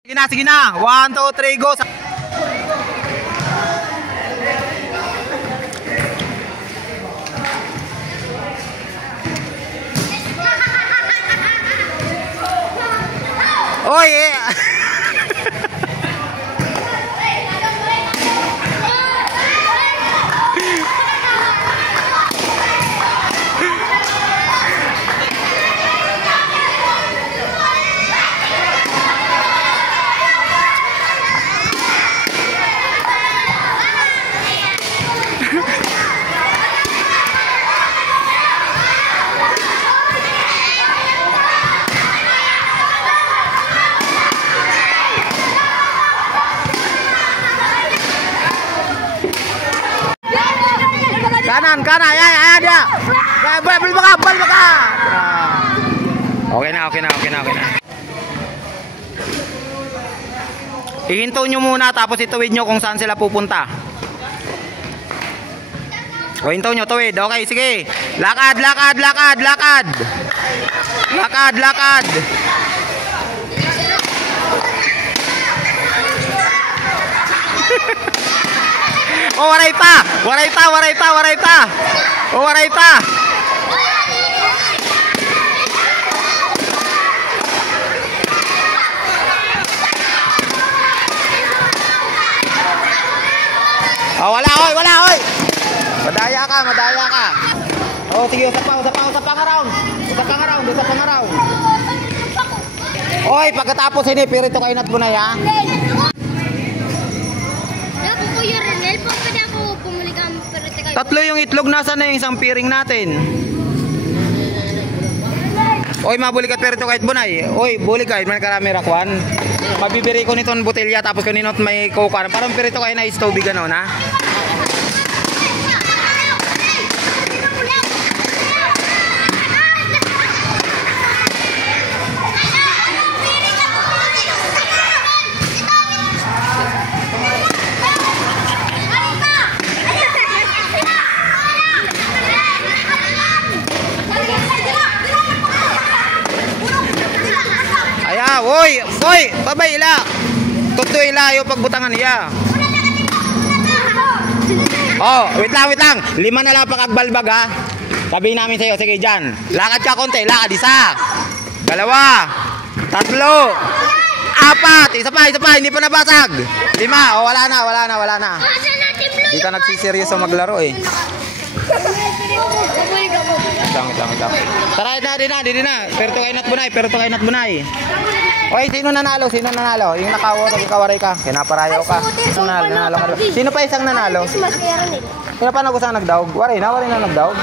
Sige na, sige na. 1, 2, 3, go. Oy, kanan, ya dia. Bal baka. Okay na. Ihinto nyo muna tapos ituwid nyo kung saan sila pupunta. O hinto nyo, tuwid. Okay, sige. Lakad. Oh, waray pa. Oh, waray pa. Oh, wala, oy. Madaya ka. Oh, sige, usap pang around. Oy, pagkatapos ini, pirito kayo nat bunay, ha? Tatlo yung itlog, nasa na yung isang piring natin. Oy, mabulikat perito kahit bunay. Oy, bulikat, may karami rakwan. Mabibiri ko nito ng botelya tapos kaninot may coca. Parang perito kayo na stove gano'n, ha? Oy, babay ila. Tutoy ila yung pagbutangan niya. Oh, wait lang. 5 na lang pakagbalbag, ha. Sabihin namin sa'yo, sige dyan. Lakad ka konti, lakad. 1, 2, 3, 4. Isa pa, hindi pa nabasag. 5, oh, wala na. Di ka nagsiseryoso maglaro, eh. Tama. Tara, di na. Pero to kayo nat bunay. Oy, sino nanalo? Yung nakawaray ka. Kinaparayaw ka. Nanalo ka. Sino pa isang nanalo? Sino pa nagdaog? Waray na nagdaog.